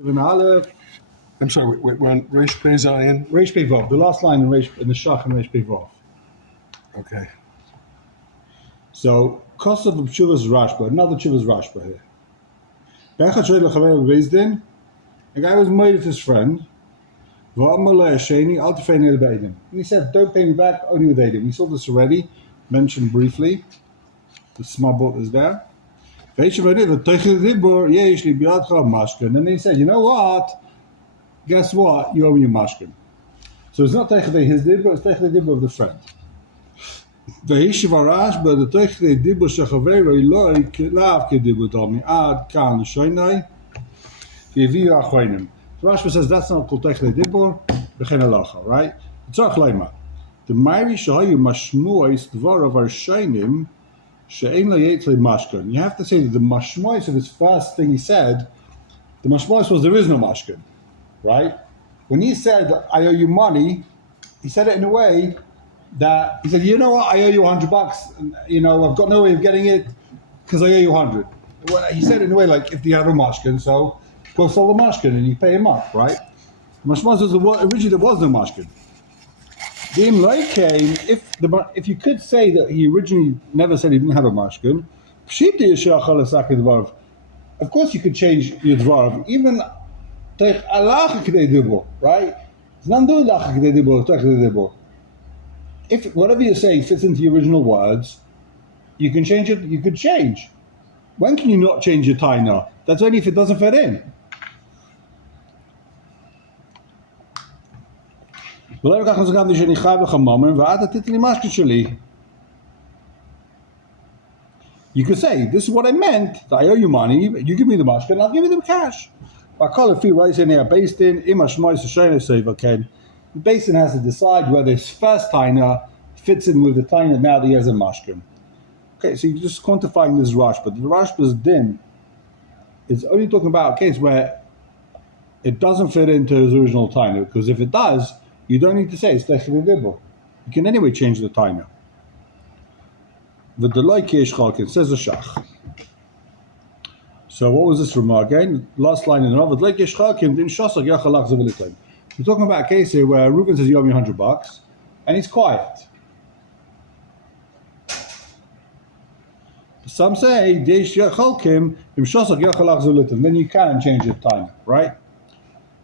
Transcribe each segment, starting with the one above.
I'm sorry, we're on Reish Pei Zayin. Reish Pei Vav, the last line in the Shach and Reish Pei Vav. Okay. So, Kosav of Tshuvas Rashba, another Tshuvas Rashba here. A guy was made with his friend, and he said, don't pay me back, only with Edim. We saw this already, mentioned briefly. The small is there. And then he said, you know what? Guess what? You owe me a mashkin. So it's not Teichadei his dibur, it's Teichadei dibur of the friend. Rashba says that's not called Teichadei dibur, b'chen halacha, right? Tzarech leima. The Meiri shahayu mashmuos dvarav arshanim she'ein layetzle mashkin. You have to say that the mashmuos of his first thing he said, the mashmuos was there is no mashkin, right? When he said I owe you money, he said it in a way that he said, you know what, I owe you $100, and I've got no way of getting it because I owe you 100. Well, he said it in a way like if you have a mashkin, so go sell the mashkin and you pay him up, right? Mashmas was originally there was no mashkin. The Imlay came, if you could say that he originally never said he didn't have a mashkin, of course you could change your dvarav, even right? It's not if whatever you say fits into the original words, you can change it, you could change. When can you not change your taina? That's only if it doesn't fit in. You could say, this is what I meant, I owe you money, you give me the mashkin, and I'll give you the cash. The basin has to decide whether his first taina fits in with the taina now that he has a mashkin. Okay, so you're just quantifying this Rashba. The Rashba's din is only talking about a case where it doesn't fit into his original taina, because if it does, you don't need to say it's Teichadei dibur. You can anyway change the taina. The Delay Keish Chalkin says the Shach. So what was this remark again? Last line in the novel. We're talking about a case here where Reuben says you owe me $100 and he's quiet. Some say then you can change the time, right?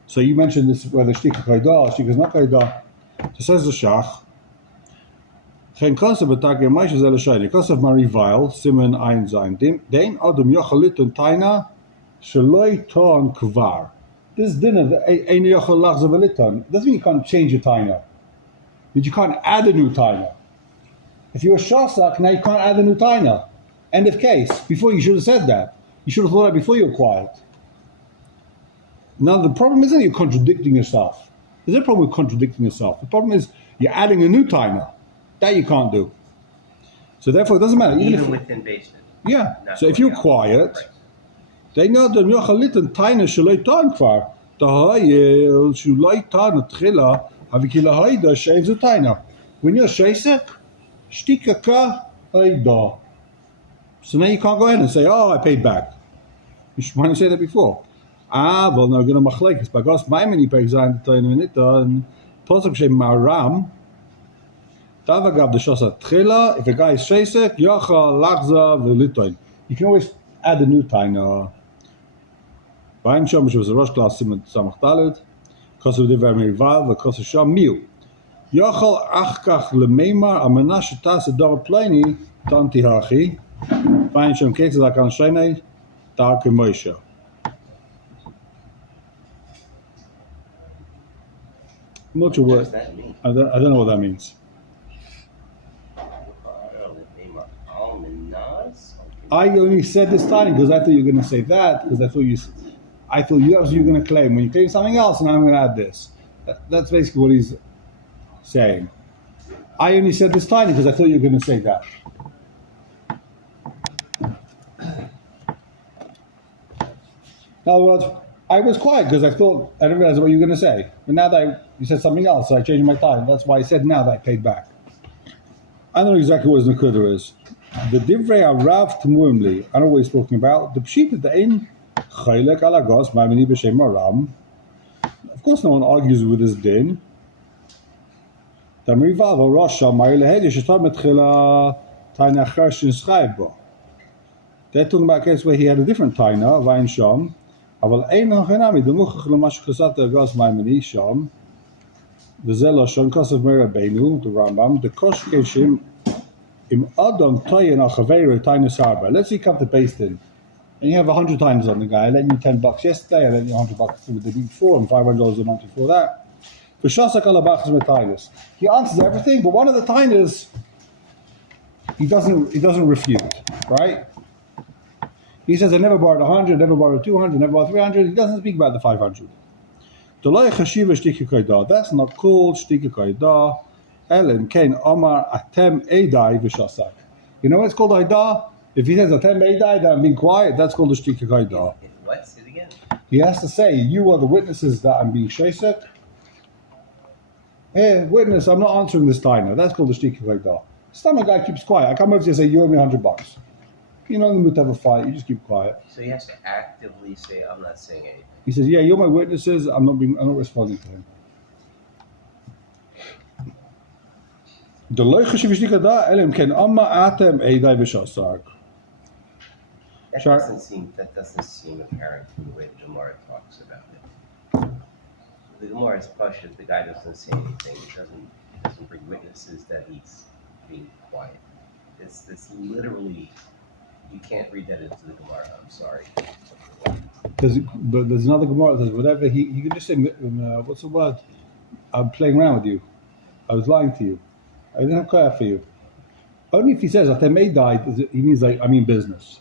So you mentioned this whether shtika kaidah, shtika is not kaidah. So says the Shach. Geen kosev betake meisjes zelle shayne. Kosev Mari Weil Simon Ein Zayin. Dein Adam yochalit and taina shaloi ton kvar. This dinner ein yochal lachzav eliton. Doesn't mean you can't change your taina. But you can't add a new taina. If you're a shasak, now you can't add a new taina. End of case. Before you should have said that. You should have thought that before you were quiet. Now the problem isn't you're contradicting yourself. There's no problem with contradicting yourself. The problem is you're adding a new taina. That you can't do. So therefore it doesn't matter. Even within basement. Yeah. So if you're quiet, they know that you're chalit and taina shaloi tan kvar. Tahayel shaloi tan tchila havikila haida shein zu taina. When you're sheisek, shtika ka haida. So now you can't go ahead and say, oh, I paid back. You should want to say that before. Well, no, going to machlekes. Bagas maimini peg zayin taina minita and posuk shem maram. If a guy is sheisek, you can always add a new taina. Bain shom which was a rosh class simon samach daled, kosev divrei merival, v'kosev sham miu. Yochal achkach lemeimar amana shetas ador pleni tanti hachi. Bain shom cases like on shene dark Moshe. I'm not sure what that means. I don't know what that means. I only said this time because I thought you were going to say that, because I thought you were going to claim. When you claim something else, and I'm going to add this. That's basically what he's saying. I only said this time because I thought you were going to say that. In other words, I was quiet because I didn't realize what you were going to say. But now that you said something else, so I changed my time. That's why I said now that I paid back. I don't know exactly what his Nakuda is. The divrei arav temuimli. I know what he's talking about. The pshita the ein Chaylek alagos ma'amini b'shem aram. Of course, no one argues with this din. Tamrivav Rosh Ma'ir lehedi shetar metchila taina chershin schaybo. They're talking about a case where he had a different taina, vayin sham. Aval ein hachenami demuchach l'mash chesat agos ma'amini sham. V'zelo shon kosav Rabbeinu the Rambam the kosh keshim im adam tayin al chaveru taina sarba. Let's say you come to Beis Din. And you have 100 times on the guy. I lent you $10 yesterday. I lent you $100 the week before, and $500 a month before that. For Shasak alabachas metainas, he answers everything, but one of the tainas he doesn't refute, right? He says I never borrowed 100, never borrowed 200, never borrowed 300. He doesn't speak about the 500. That's not called shtika kaidah. Ellen Ken Omar Atem Eidai v'Shasak. You know what it's called Aidah? If he says Atem Eidai, that I'm being quiet, that's called a shtika kaidah. What? Say it again. He has to say, you are the witnesses that I'm being shesek. Hey, witness, I'm not answering this taina. That's called a shtika kaidah. Some guy keeps quiet. I come over to you and say, you owe me $100. You know, in the mood to have a fight, you just keep quiet. So he has to actively say, I'm not saying anything. He says, yeah, you're my witnesses. I'm not responding to him. The loichash v'shtika da elim ken amma atem eidai v'shasar. That doesn't seem apparent from the way the Gemara talks about it. The Gemara is pashut. The guy doesn't say anything. It doesn't bring witnesses that he's being quiet. It's literally, you can't read that into the Gemara. I'm sorry. But there's another Gemara that says whatever you can just say, what's the word? I'm playing around with you. I was lying to you. I didn't have care for you. Only if he says atem eidai, he means like I mean business.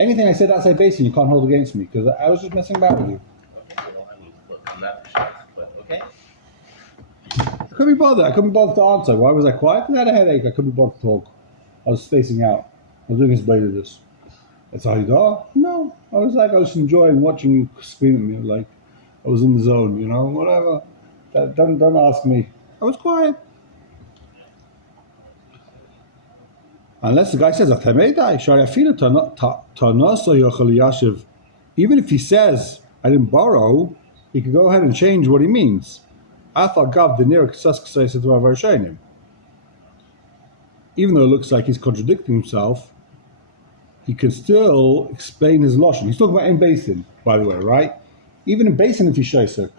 Anything I said outside basin, you can't hold against me because I was just messing about with you. Okay, well, I mean, look, I'm not shocked, but okay. I couldn't be bothered. I couldn't be bothered to answer. Why was I quiet? I had a headache. I couldn't be bothered to talk. I was spacing out. I was doing his bait of this. That's how you are? No. I was enjoying watching you scream at me. Like I was in the zone, you know, whatever. Don't ask me. I was quiet. Unless the guy says, even if he says, I didn't borrow, he could go ahead and change what he means. Even though it looks like he's contradicting himself, he can still explain his lashon. He's talking about in basin, by the way, right? Even in basin, if he's shosek.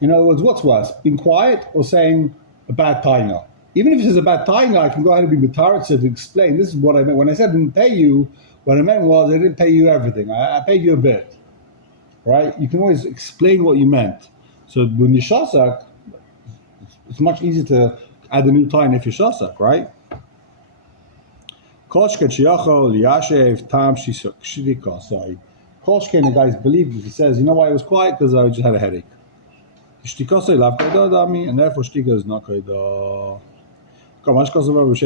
In other words, what's worse, being quiet or saying a bad taina? Even if it is a bad taina, I can go ahead and be mitarit to explain. This is what I meant. When I said I didn't pay you, what I meant was I didn't pay you everything. I paid you a bit. Right? You can always explain what you meant. So when you're shasak, it's much easier to add a new taina if you're shasak, right? Koshken, the guys believe if he says, you know why I was quiet? Because I just had a headache. And therefore shtika is not kaidah. Let's close the Chubas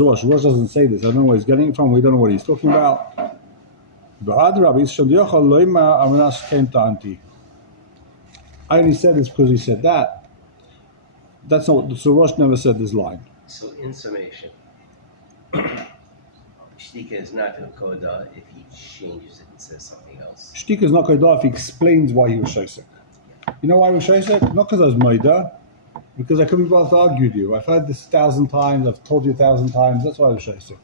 Rosh. Rosh doesn't say this. I don't know where he's getting it from. We don't know what he's talking about. I only said this because he said that. That's not. So Rosh never said this line. So in summation, shtika is not going to koda if he changes it and says something else. Shtika is not kaidah if he explains why he was shosek. You know why he was shosek? Not because I was maida, because I couldn't be bothered to argue with you. I've heard this 1,000 times. I've told you 1,000 times. That's why I was shosek.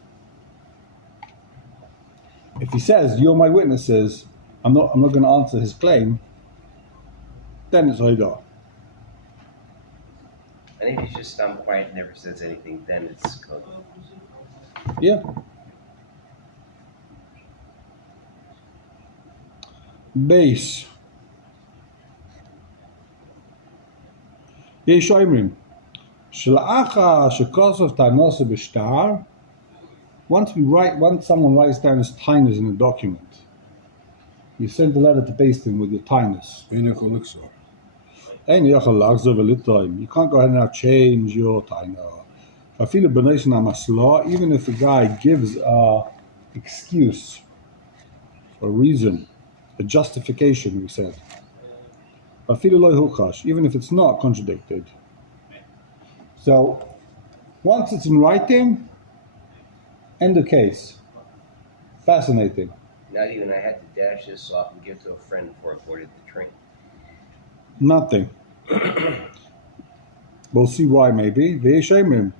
If he says you're my witnesses, I'm not going to answer his claim. Then it's haidah. And if he's just quiet and never says anything, then it's koda. Yeah. Base. Yesh Oimrim. Shla'acha shekosov ta'nose b'shtar. Once someone writes down his tainas in a document, you send the letter to Beis Din with your tainas. You can't go ahead and now change your taina. Even if the guy gives a excuse, a reason, a justification, we said. Even if it's not contradicted. So, Once it's in writing, end of case. Fascinating. Not even I had to dash this off and give to a friend before I boarded the train. Nothing. We'll see why maybe. Ve'yeshemim.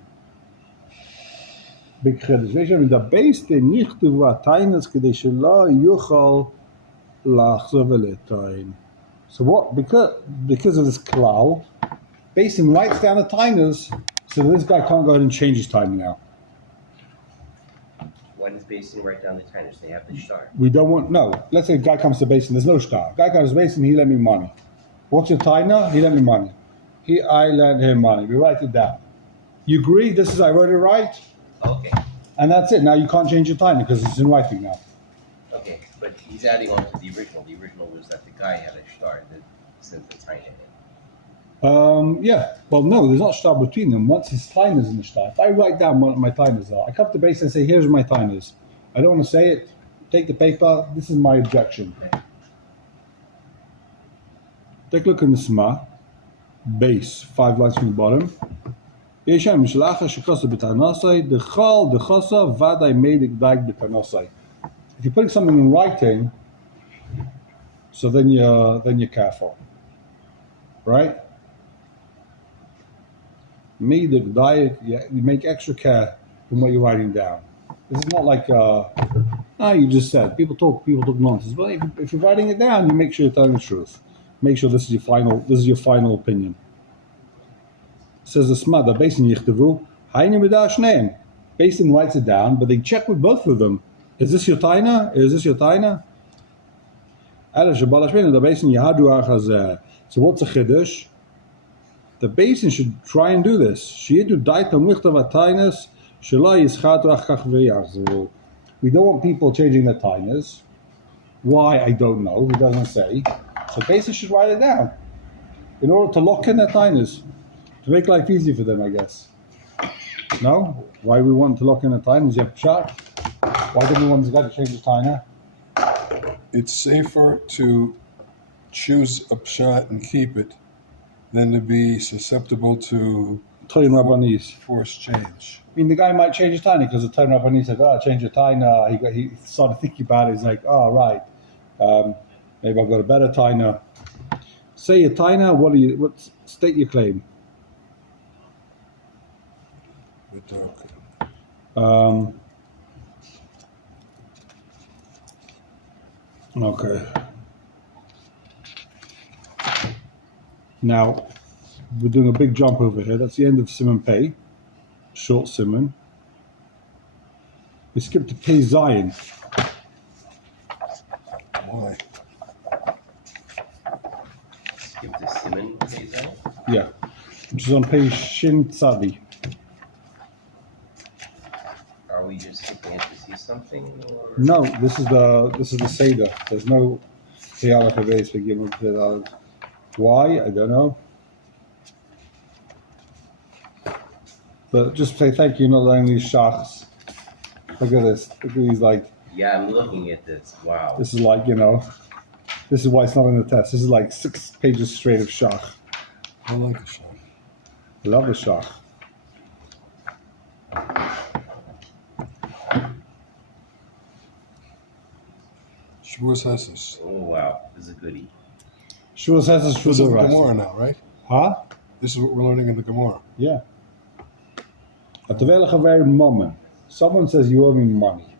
Big chiddush. Ve'yeshemim. The base de nichtu v'ataynas k'dei shelo yuchal lachzor v'letoin. So what? Because of this klal, Basin writes down the timers, so this guy can't go ahead and change his timing now. Why does Basin write down the timers? They have the start. We don't want, no. Let's say a guy comes to Basin, there's no star. Guy comes to Basin, he lent me money. What's your timer? He lent me money. I lent him money. We write it down. You agree? This is, I wrote it right? Okay. And that's it. Now you can't change your timer because it's in writing now. Okay, but he's adding on to the original. The original was that the guy had a start that sent the timer in. Yeah. Well, no, there's not star between them. Once his timer's in the star, if I write down what my timers are, I come to base and say, here's my timers. I don't want to say it. Take the paper. This is my objection. Okay. Take a look in the Sma. Base, 5 lines from the bottom. If you're putting something in writing, so then you're careful. Right? You make extra care from what you're writing down. This is not like you just said. People talk nonsense. But if you're writing it down, you make sure you're telling the truth. Make sure this is your final opinion. It says the Smada, Basin Yichtavu, Hainu Midash name. Basin writes it down, but they check with both of them. Is this your taina? Is this your taina? So what's a chiddush? The Basin should try and do this. We don't want people changing their tainas. Why, I don't know. He doesn't say. So Basin should write it down in order to lock in their tainas, to make life easy for them, I guess. No? Why we want to lock in their tainas? You have pshat. Why didn't we want this guy to change his taina? It's safer to choose a pshat and keep it than to be susceptible to Toen Rabani. forced change. I mean, the guy might change his taina because the Toen Rabani said, change your taina. He started thinking about it. He's like, right. Maybe I've got a better taina. Say your taina. State your claim. Okay. Now, we're doing a big jump over here. That's the end of Simon Pei. Short Simon. We skip to Pei Zion. Why? Skip the Simon phase out. Yeah. Which is on page Shin Tzadi. Are we just skipping it to see something? Or? No, this is the Seder. There's no Teyala base for giving it. Why? I don't know. But just say thank you, not letting these shachs. Look at this. Look at these, like. Yeah, I'm looking at this. Wow. This is like, this is why it's not in the test. This is like 6 pages straight of shach. I like the shot. I love the shach. Shavuos has this. Oh, wow. This is a goodie. Shavuos has this for This the is the rest. Gemara now, right? Huh? This is what we're learning in the Gemara. Yeah. At the very moment, someone says you owe me money,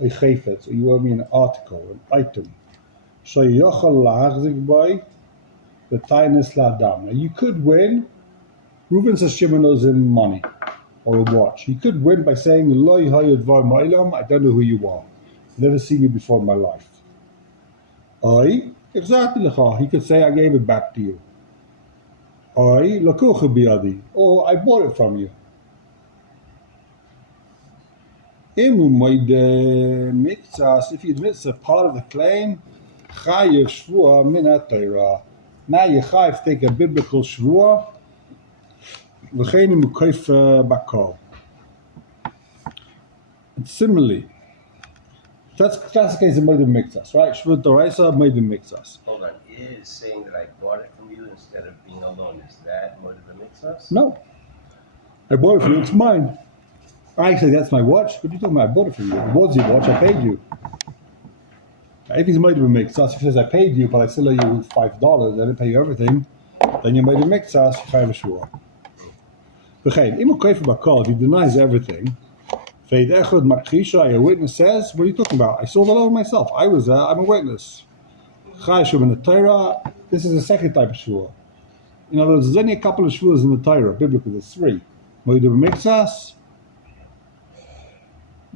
a chayfetz, or you owe me an article, an item. So yochal lahachzik by the tainis ladam. Now you could win. Reuben says Shimon owes him money or a watch. He could win by saying Lo hayod var ma'ilam. I don't know who you are. I've never seen you before in my life. He could say I gave it back to you. Lakucha biyadi. Or I bought it from you. If he admits a part of the claim, chayiv shvua min ha-Torah. Now you chayiv take a biblical shvua, v'chein mukayf bakol. And similarly, that's the case of Moedim Mikzas, right? Shvut Doraisa, Moedim Mikzas. Hold on. Is saying that I bought it from you instead of being alone, is that motive of mixus? No. I bought it for you, it's mine. Actually, that's my watch. What are you talking about? I bought it for you. It was your watch, I paid you. If he's made of a mix, if he says I paid you, but I still owe you $5, I didn't pay you everything, then you made a mix, you have a shua. If he denies everything, a witness says, what are you talking about? I saw the law myself. I was there, I'm a witness. This is the second type of shua. In other words, there's only a couple of shuas in the Torah. Biblically, there's three. Moed b'miktsas,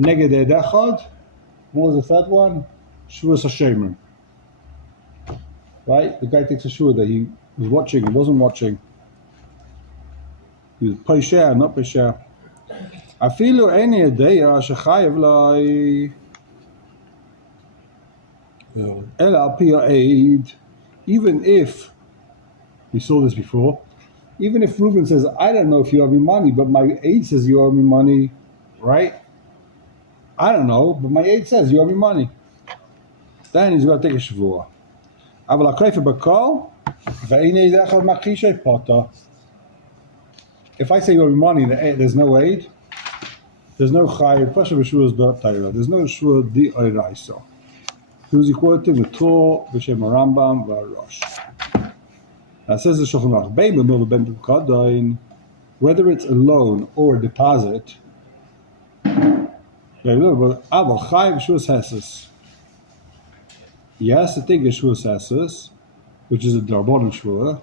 neged ed echad. What was the third one? Shuas hashemer. Right? The guy takes a shua that he was watching, he wasn't watching. He was pesher, not pesher. Afilu eni edeya shechayev lai el al pi ha'ed. Even if, we saw this before, even if Reuben says, I don't know if you owe me money, but my aide says you owe me money, right? I don't know, but my aide says you owe me money. Then he's got to take a shavua. If I say you owe me money, there's no aid, there's no chayiv, there's no shua di oiraiso. Who's he quoting? The Torah, B'Shem Rambam, V'Arosh. Now it says the Shulchan Aruch, whether it's a loan or a deposit, he has to take a shvus hesses, which is a darbon shvua.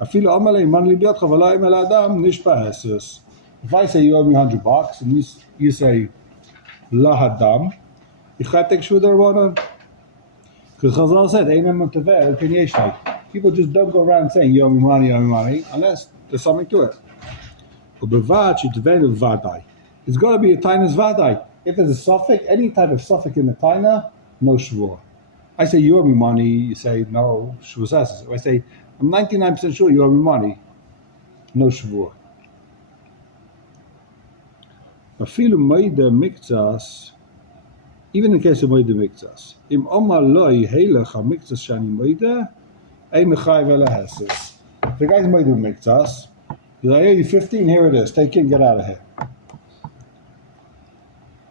If I say you owe me $100 and you say lahadam, you have to take shvua darbonon. Because Chazal said, people just don't go around saying you owe me money, unless there's something to it. It's got to be a tainas vadai. If there's a suffix, any type of suffix in the taina, no shvua. I say you owe me money, you say no, shvua says. If I say I'm 99% sure you owe me money, no shvua. Afilu meida miktsas, even in case of meida miktsas, im omar loy helech ha miktsas shani meida, ein mechai vela heses. The guy's meida miktsas. I owe you 15, here it is, take it and get out of here.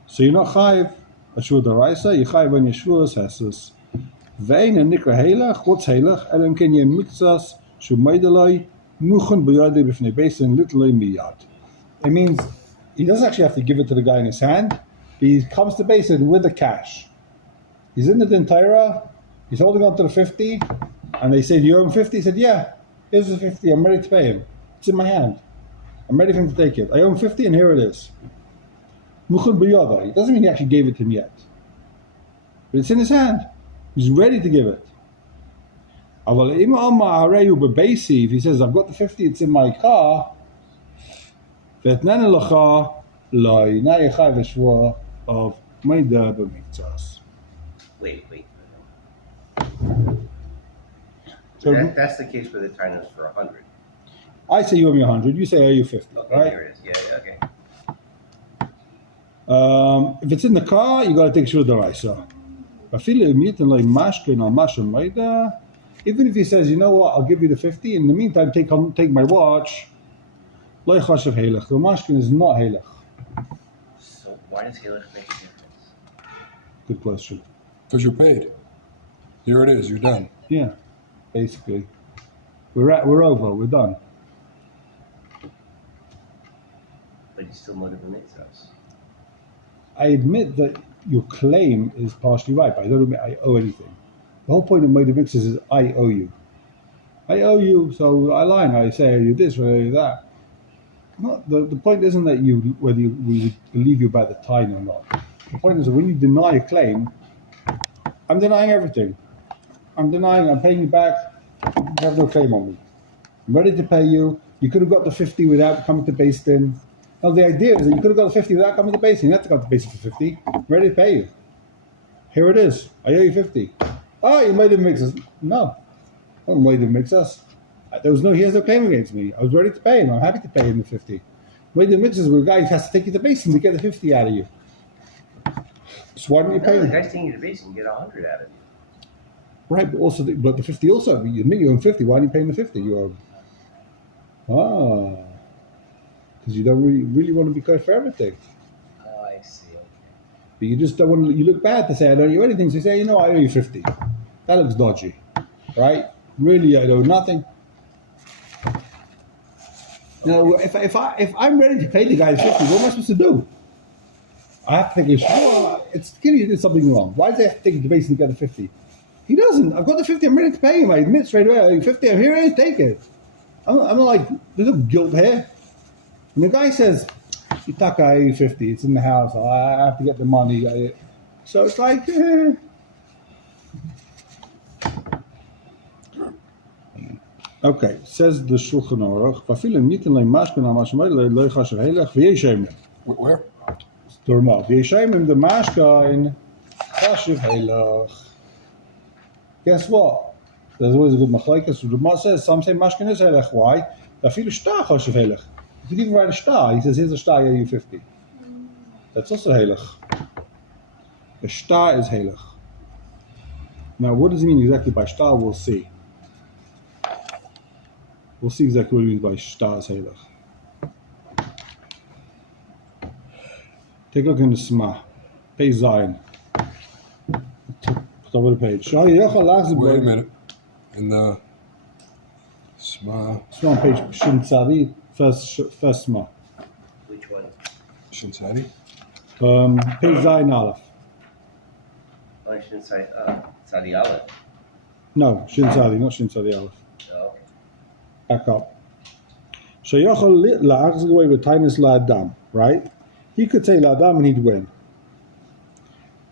So you're not chayiv a shua daraisa, you're chayiv on your shuas heses. Ve'ein a nikra helech, what's helech? Elam ken ye miktsas shu meidaloi muchon b'yadei b'fnei beisin litloi miyad. It means he doesn't actually have to give it to the guy in his hand. He comes to Beisin with the cash. He's in the Din Torah, he's holding on to the 50, and they say, do you owe him 50? He said, yeah, here's the 50, I'm ready to pay him. It's in my hand. I'm ready for him to take it. I owe him 50 and here it is. Muchon b'yada. It doesn't mean he actually gave it to him yet. But it's in his hand. He's ready to give it. If he says, I've got the 50, it's in my car, of meida b'miktsas. Wait. So that's the case where the time is for 100. I say you owe me 100, you say I owe you 50, okay, right? Here it is. Yeah, okay. If it's in the car, you got to take shur daraisa. Even if he says, you know what, I'll give you the 50, in the meantime, take my watch, the mashkin is not helech. So why does helech make a difference? Good question. Because you're paid. Here it is, you're done. Yeah, basically. We're over, we're done. But he still motivates us. I admit that your claim is partially right, but I don't admit I owe anything. The whole point of motivations is I owe you. I owe you, so I lie and I say I owe you this or I owe you that. The point isn't that whether we believe you about the time or not. The point is that when you deny a claim, I'm denying everything. I'm paying you back, you have no claim on me. I'm ready to pay you. You could have got the 50 without coming to Beis Din. Now the idea is that you could have got the 50 without coming to Beis Din. You have to come to Beis Din for 50. I'm ready to pay you. Here it is. I owe you 50. Oh, you made it mix us. No. I don't made it mix us. He has no claim against me. I was ready to pay him. I'm happy to pay him the 50. Made the mixes with a guy who has to take you to Beis Din to get the 50 out of you. So why don't you pay him? The guy's taking you to Beis Din and get 100 out of you. Right, but the 50 also, you admit you owe him 50, why didn't you pay him the 50? You owe him. because you don't really want to be koy for everything. Oh, I see. Okay. But you just don't want to, you look bad to say I don't owe you anything, so you say, I owe you 50. That looks dodgy, right? Really, I owe nothing. Now, if I'm ready to pay the guy 50, what am I supposed to do? I have to think, it's clearly did something wrong. Why does he have to take the base and get the 50? He doesn't. I've got the 50, I'm ready to pay him. I admit straight away, I owe you 50, here it is, take it. I'm like, there's no guilt here. And the guy says, Itaka, I owe you 50, it's in the house, I have to get the money. So it's like, Okay, says the Shulchan Aruch, Vafilin miten le mashkan ha-mashmai le chashav helech v'yeshemim. Where? The Ramah. V'yeshemim the mashkan chashav helech. Guess what? There's always a good machlekes. The Ramah says, some say mashkan is helech. Why? Vafilin shtar chashav helech. You could even write a shtar. He says, here's a shtar, you 50. That's also helech. A shtar is helech. Now, what does he mean exactly by shtar? We'll see. We'll see exactly what he means by shtar helech. Take a look in the Sma, page Zion. Top of the page. Wait a minute. In the Sma. Sma on page Shin Tzadi, first Sma. Which one? Shinzadi? Page Zion Aleph. Oh, I shouldn't say Tzadi Aleph. No, Shin Tzadi, not Shin Tzadi Aleph. Oh, okay. Back up. Shayachal la'achzig away with tinus la'adam, right? He could say la'adam and he'd win.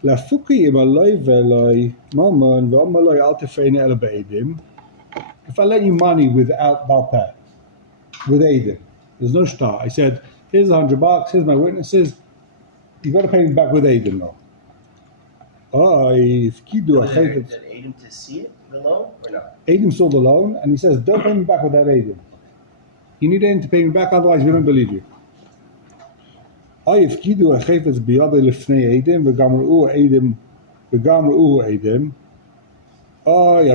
La'fuki im aloi ve'loi mammon ve'omaloi al tefeina el be'edim. If I lent you money without balpeh, with edim, there's no shtar. I said, here's $100, here's my witnesses. You got to pay me back with edim though. If Kidu Did Adam to see it, the loan, or not? Adam saw the loan, and he says, don't pay me back with that Adam. You need Adam to pay me back, otherwise we don't believe you. If Kidu Achefetz biyadei lefnei Adam, v'gamru Adam,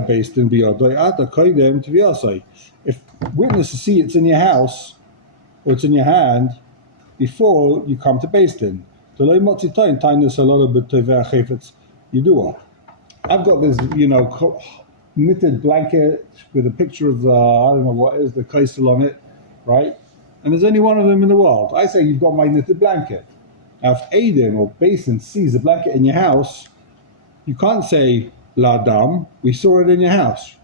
based in biyadei ata koidem tviyasai. If witnesses see it's in your house, or it's in your hand, before you come to based in. I've got this, knitted blanket with a picture of I don't know what it is, the kaisel on it, right? And there's only one of them in the world. I say, you've got my knitted blanket. Now, if Aiden or Basin sees the blanket in your house, you can't say, La Dame, we saw it in your house.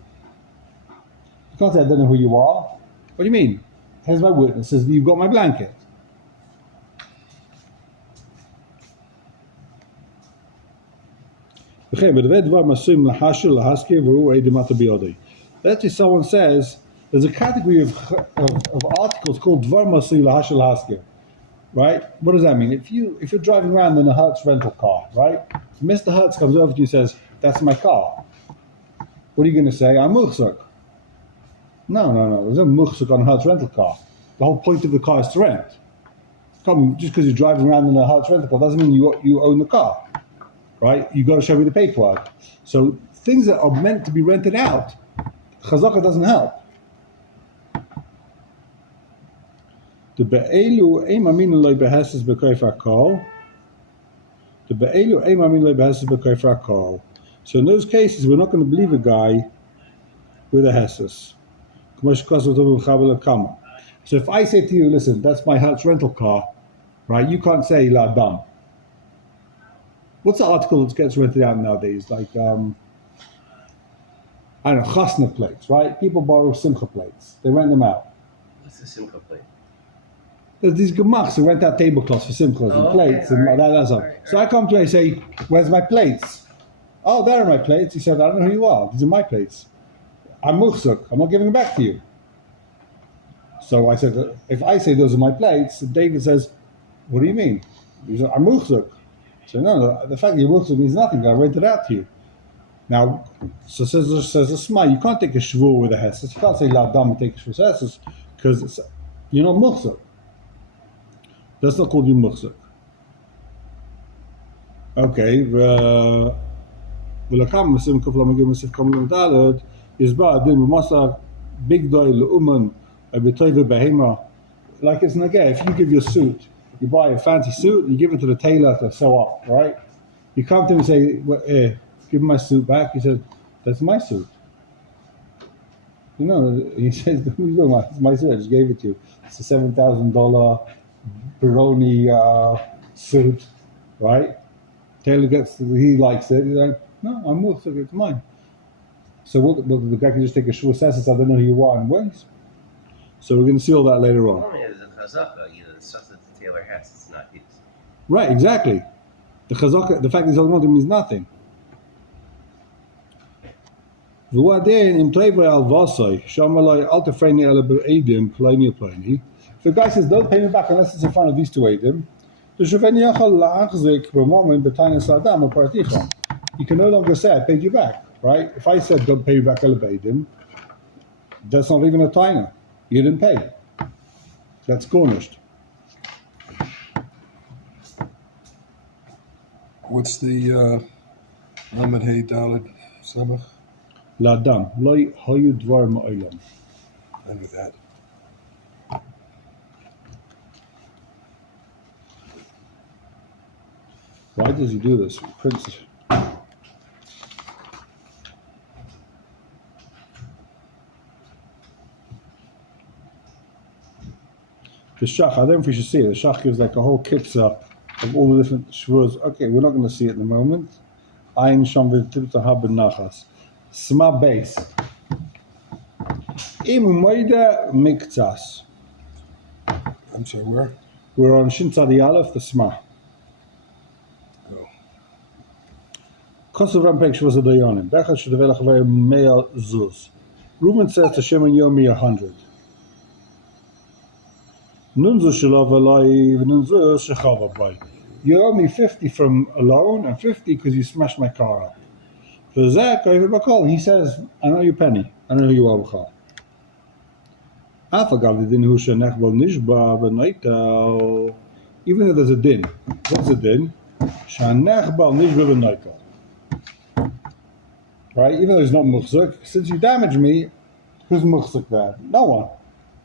You can't say, I don't know who you are. What do you mean? Here's my witness, says, you've got my blanket. Let's say someone says there's a category of articles called Dvar Masui Lahashel Hasker, right? What does that mean? If you're driving around in a Hertz rental car, right? Mr. Hertz comes over to you and says, "That's my car." What are you going to say? I'm muhsuk. No. There's no muhsuk on a Hertz rental car. The whole point of the car is to rent. Just because you're driving around in a Hertz rental car doesn't mean you own the car. Right? You got to show me the paperwork. So things that are meant to be rented out, chazaka doesn't help. The be'elu eimamin loy beheses b'koyfar kol. The be'elu eimamin loy beheses b'koyfar kol. So in those cases, we're not going to believe a guy with a heses. So if I say to you, listen, that's my Hertz rental car, right? You can't say la dam. What's the article that gets rented out nowadays? Like, I don't know, chasna plates, right? People borrow simcha plates. They rent them out. What's the simcha plate? There's these gemachs who rent out tablecloths for simchas and plates and that stuff. So I come to him and say, where's my plates? Oh, there are my plates. He said, I don't know who you are. These are my plates. I'm muhsuk. I'm not giving them back to you. So I said, if I say those are my plates, David says, what do you mean? He said, I'm muhsuk. So no, the fact that you're muhsuk means nothing. I rent it out to you. Now, so says the Sma, you can't take a shvur with a heses. You can't say la dam and take a shvur with heses because you're not muhsuk. That's not called you muhsuk. Okay, ולקם מסים כפלה מגיעים מסif כמובן ד' יש בה דין במסר big doy לאומן בטוי ובהמה like it's again, if you give your suit, you buy a fancy suit, you give it to the tailor to sew up, right? You come to him and say, well, give him my suit back. He says, that's my suit. You know, he says, it's my suit, I just gave it to you. It's a $7,000 Peroni suit, right? Taylor he likes it. He's like, no, I'm with it, it's mine. So the guy can just take a shvur says, I don't know who you are and wins. So we're going to see all that later on. Well, I mean, it's a chazaka, the stuff that the tailor has, it's not his. Right, exactly. The chazaka, the fact that he's holding on to means nothing. If the guy says, don't pay me back unless it's in front of these two Eidim, you can no longer say, I paid you back, right? If I said, don't pay me back Eidim, that's not even a taina. You didn't pay. That's garnished. What's the Lamed Hey Daled Samach? Ladam, loy hayu dvar ma'olam. I knew that. Why does he do this? He prints it. The Shach, I don't know if you should see it. The Shach gives like a whole kipsa of all the different shvurs. Okay, we're not going to see it in a moment. Ein sham v'tibta haben nachas. Sma base. Im moida miktas. I'm sorry, where? We're on Shin Tzadi Aleph, the Sma. Oh. Kosov Rampek was a dayanim. Bechad should have very mea zuz. Reuben says to Shimon Yomi 100. Nunzu shalav alai nunzu shechava bay. You owe me 50 from a loan and 50 because you smashed my car up. For Zach, he says, I know your penny. I know who you are, B'chal. Even if there's a din. What's a din? Right? Even though it's not muhzuk, since you damaged me, who's muhzuk there? No one.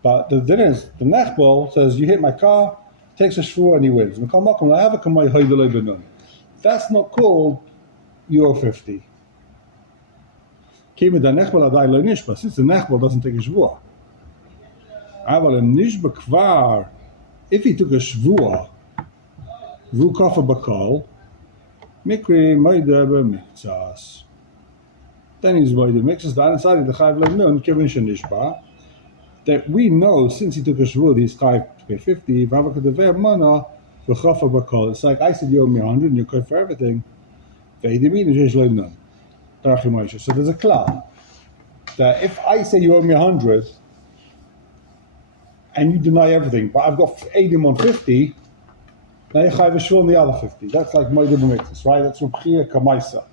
But the din is, the nechbal says, you hit my car, takes a shvur and he wins. That's not called your 50. Since the nechbal doesn't take a shvur. If he took a shvur, vu kafa bakal, mikri maida b'miktsas. Then he's maida mixes. The other side of the chayv le'nun kivin shenishba. That we know since he took a shvur, he's chayv to pay 50. V'avakadever mana v'chafa bakal. It's like I said you owe me 100 and you're chayv for everything. Ve'edimin yesh le'nun. So there's a klal that if I say you owe me 100. And you deny everything, but I've got 80 on 50, now you have a shvur on the other 50. That's like Moed B'Miktas, right? That's Rubchia Kamaisa.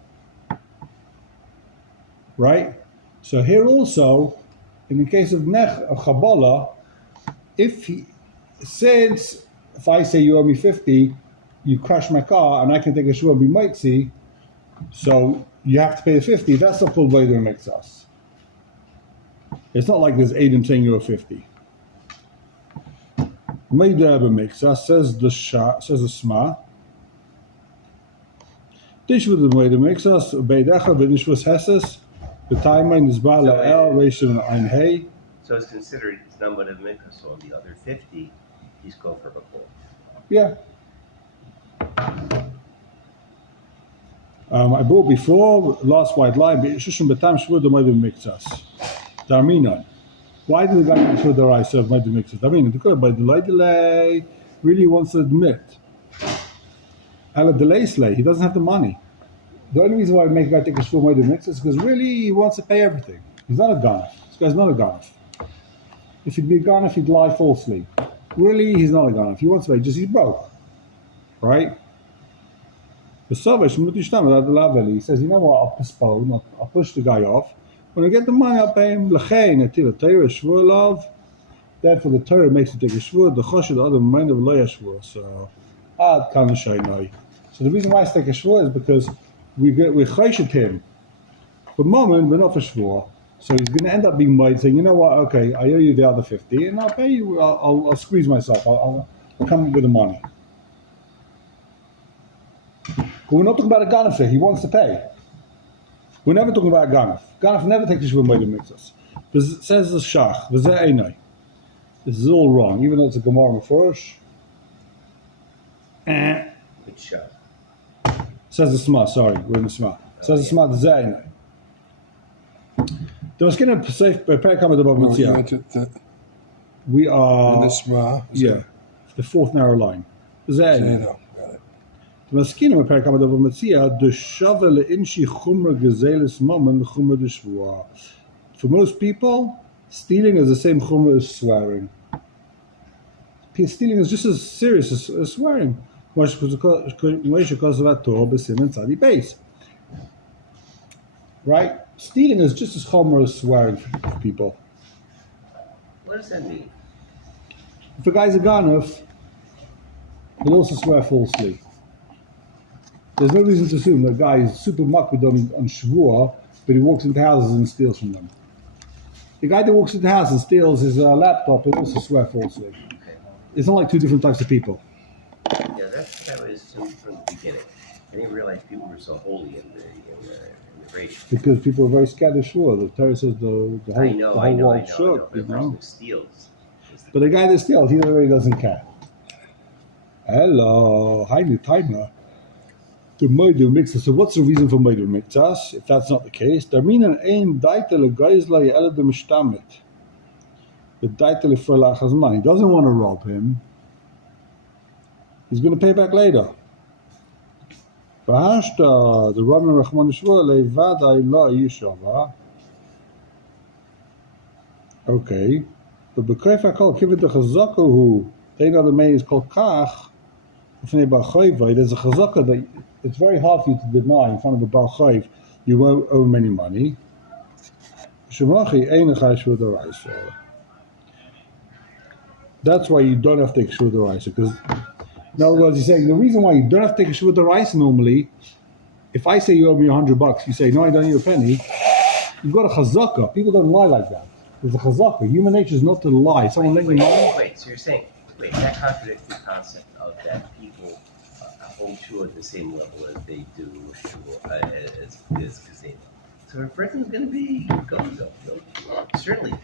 Right? So here also, in the case of Nech of Chabala, if I say you owe me 50, you crash my car and I can take a shvur and be mitzi, so you have to pay the 50, that's not called Moed B'Miktas. It's not like there's Aiden saying you owe 50. Meida b'miksa says the Sma. Dish with the Meida b'miksa beidecha b'nishvus heses the timeline is bala el reishim ein hey. So it's considered it's not Meida b'miksa. So on the other 50, he's go for bakol. Yeah. I bought before last white line. B'shushim b'tam shvur the Meida b'miksa. Darminon. Why did the guy make sure the rice of Meida b'miksa? I mean, because by delay really wants to admit. Ala delay slay, he doesn't have the money. The only reason why we make a guy take a shvur Meida b'miksa is because really he wants to pay everything. He's not a ganef. This guy's not a ganef. If he'd be a ganef, he'd lie falsely. Really, he's not a ganef. He wants to pay, just he's broke. Right? He says, you know what, I'll postpone, I'll push the guy off. When I get the money, I'll pay him. Therefore, the Torah makes it take a shvur. The choshed the other mind of loya shvur. So, So the reason why it's take a shvur is because we choshed him. For the moment, we're not for shvur. So he's going to end up being made saying, you know what, okay, I owe you the other 50 and I'll pay you, I'll squeeze myself, I'll come up with the money. But we're not talking about a ganef. He wants to pay. We're never talking about ganef. Ganef never takes a shvuah moed mitzvahs. Says the shach, v'zeh einai. This is all wrong, even though it's a Gemara Mefurish. Which shach? Says the Sma, sorry, we're in the Sma. Says the Sma, v'zeh einai. The Maskina Pesach Perikam Adabov Mitzvah. We are in the Sma. Yeah, the fourth narrow line. V'zeh einai. The Maskina Perikam Adabov Mitzvah. The Shavel Inshi Chumra Gezelis Mammon Chumra Deshvua. For most people, stealing is the same chumrah as swearing. Stealing is just as serious as swearing. Right? Stealing is just as chumrah as swearing for people. What does that mean? If a guy's a ganef, he'll also swear falsely. There's no reason to assume that a guy is super makbid on Shavuot, but he walks into houses and steals from them. The guy that walks into the house and steals his laptop will also swear falsely. Okay. It's not like two different types of people. Yeah, that's what I was assuming from the beginning. I didn't realize people were so holy in the race. Because people are very scared of Shua. The Torah says the whole world shook, you know. Steals. But the guy that steals, he really doesn't care. Hello, hi, new timer. The Moedu Mitzvah. So what's the reason for Moedu Mitzvahs? If that's not the case, the he doesn't want to rob him. He's going to pay back later. The Ramin Rahman okay. But Bekrefa called Kivit the Chazaka who they know the may is called Kach. There's a chazaka that it's very hard for you to deny in front of a Baal Chayv you won't owe him any money. That's why you don't have to take Shvuah D'Oraisa. Because, in other words, he's saying the reason why you don't have to take a Shvuah D'Oraisa normally, if I say you owe me $100, you say, no, I don't need a penny, you've got a chazaka. People don't lie like that. There's a chazaka. Human nature is not to lie. Someone lends you money. Wait, so you're saying, that contradicts the concept of that people hold Shua at the same level as they do Shua, as Kazina. So if a person's going to be go-go, certainly,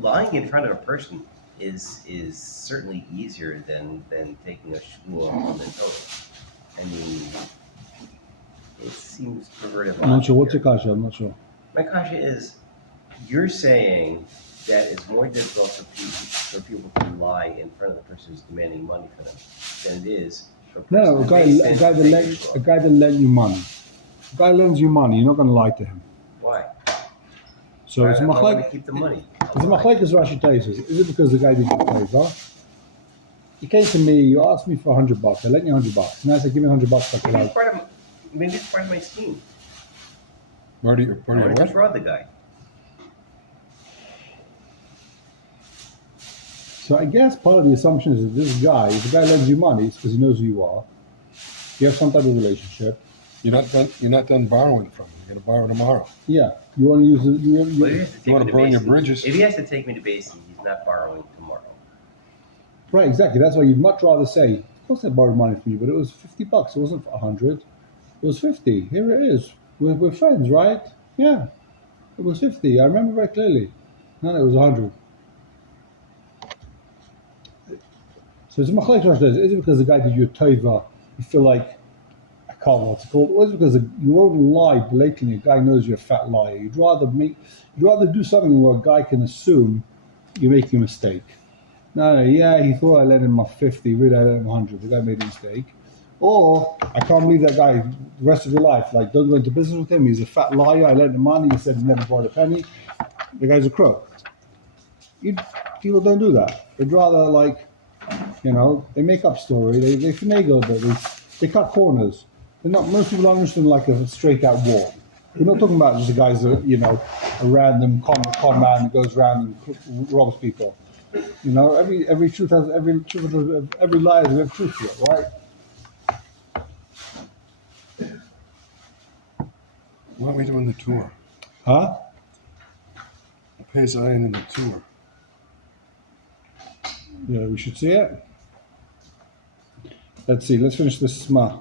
lying in front of a person is certainly easier than taking a Shua on the total. I mean, it seems perverted. I'm not sure. What's your kasha? I'm not sure. My kasha is, you're saying that it's more difficult for people to lie in front of the person who's demanding money for them than it is for a person a guy that lends you money. A guy lends you money, you're not going to lie to him. Why? So it's a machlek to keep the money. It's a machlek as Rashi tells us. Is it because the guy did you a favor? You came to me, you asked me for $100, I lent you $100. Now I said, give me $100 back. Maybe it's part of my scheme. Part of I want to what? defraud the guy. So I guess part of the assumption is that this guy, if the guy lends you money, it's because he knows who you are. You have some type of relationship. You're not done borrowing from him. You're going to borrow tomorrow. Yeah, you want to use it. You want to burn your bridges. If he has to take me to Basin, he's not borrowing tomorrow. Right, exactly. That's why you'd much rather say, of course I borrowed money from you, but it was $50. It wasn't $100. It was 50. Here it is. We're friends, right? Yeah. It was 50. I remember very clearly. No, it was 100. So it's a machlek Rosh. Is it because the guy did you a tova, you feel like, I can't remember what's it called, or is it because you won't lie blatantly, a guy knows you're a fat liar. You'd rather do something where a guy can assume you're making a mistake. No, yeah, he thought I lent him my 50, really I lent him 100, the guy made a mistake. Or, I can't believe that guy the rest of your life, like, don't go into business with him, he's a fat liar, I lent him money, he said he never borrowed a penny, the guy's a crook. People don't do that. They'd rather, like, they make up story, they finagle a bit, they cut corners. Most people don't understand like a straight out war. We're not talking about just a guy's a random con man that goes around and robs people. Every truth has every lie has a truth to it, right? Why are we doing the tour? Huh? pays ayin in the tour. Yeah, we should see it. Let's see. Let's finish this sma.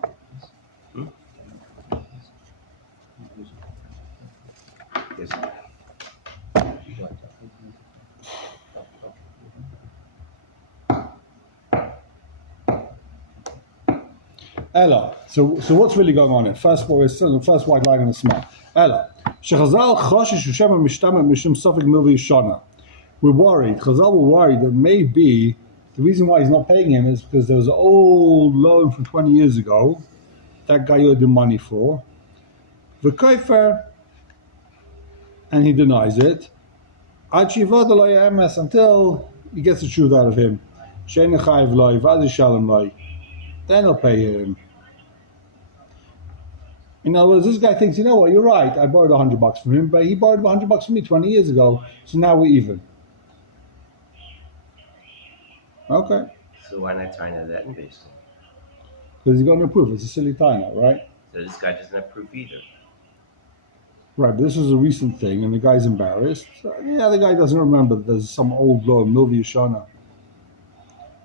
Yes. Ella. So what's really going on here? First, we're still the first white line in the sma. Ella. Shechazal choshesh Hashem mishtameh mishum safek milvi shana. We're worried. Chazal were worried that maybe the reason why he's not paying him is because there was an old loan from 20 years ago that guy owed the money for. The kaifer, and he denies it. Until he gets the truth out of him. Then he'll pay him. In other words, this guy thinks, you know what, you're right, I borrowed $100 from him, but he borrowed $100 from me 20 years ago, so now we're even. Okay. So why not tie into that basically? Because he's going to prove it's a silly tie now, right? So this guy doesn't have proof either. Right, but this was a recent thing, and the guy's embarrassed. Yeah, the guy doesn't remember that there's some old law, Milvi Yashana.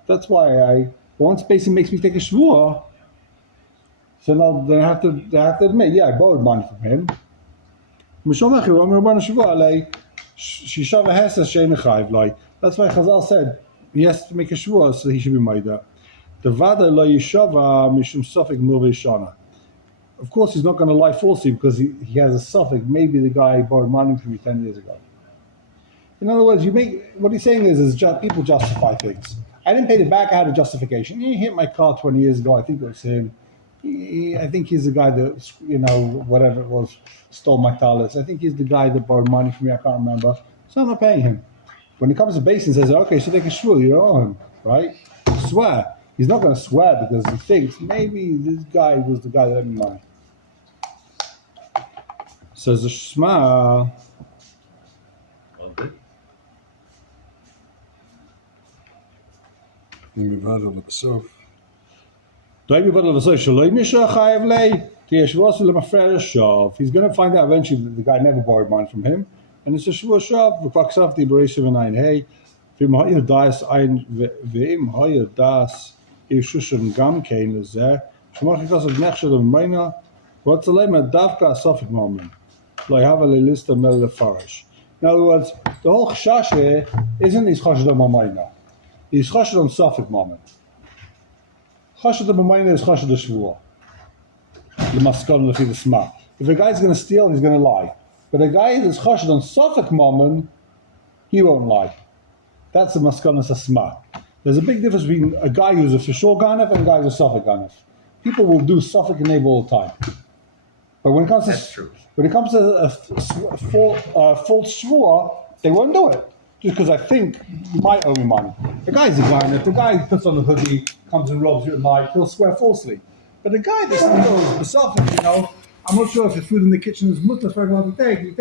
That's why once basically makes me take a shvua, so now they have to admit, yeah, I borrowed money from him. That's why Chazal said he has to make a shvua, so he should be made up. The vada lo yishava mishum safek milvi shana. Of course, he's not going to lie falsely because he has a suffix. Maybe the guy borrowed money from me 10 years ago. In other words, what he's saying is people justify things. I didn't pay it back. I had a justification. He hit my car 20 years ago. I think it was him. I think he's the guy that, whatever it was, stole my talis. I think he's the guy that borrowed money from me. I can't remember. So I'm not paying him. When it comes to basin, says, okay, so they can shvur, you owe him, right? Swear. He's not going to swear because he thinks maybe this guy was the guy that lent me money. Says the Shema. All good. He's going to find out eventually that the guy never borrowed money from him. And it's a Shua Shav, V'Paksav Di Bereishav V'Nayin Hey, V'im Ha'ir Das Ein, V'im Ha'ir Das Yeshushan Gam Kein Lezer, Shemach Yikas Of Nechshad Of Meina, V'Atzalema Davka Asafik Moment. In other words, the whole chashash here isn't his chashash on mamayna. He's chashash on safek moment. Chashash on mamayna is chashash shvuah. The maskon lefi the sma. If a guy's going to steal, he's going to lie. But a guy that's chashash on safek moment, he won't lie. That's the maskon sma. There's a big difference between a guy who's a for sure ganef and a guy who's a safek ganef. People will do safek and neighbor all the time. But when it comes to a false shvua, they won't do it. Just because I think you might owe me money. The guy's a guy, and if the guy puts on a hoodie, comes and robs you at night, he'll swear falsely. But the guy that steals the selfish, I'm not sure if his food in the kitchen is mutter for everyone to take.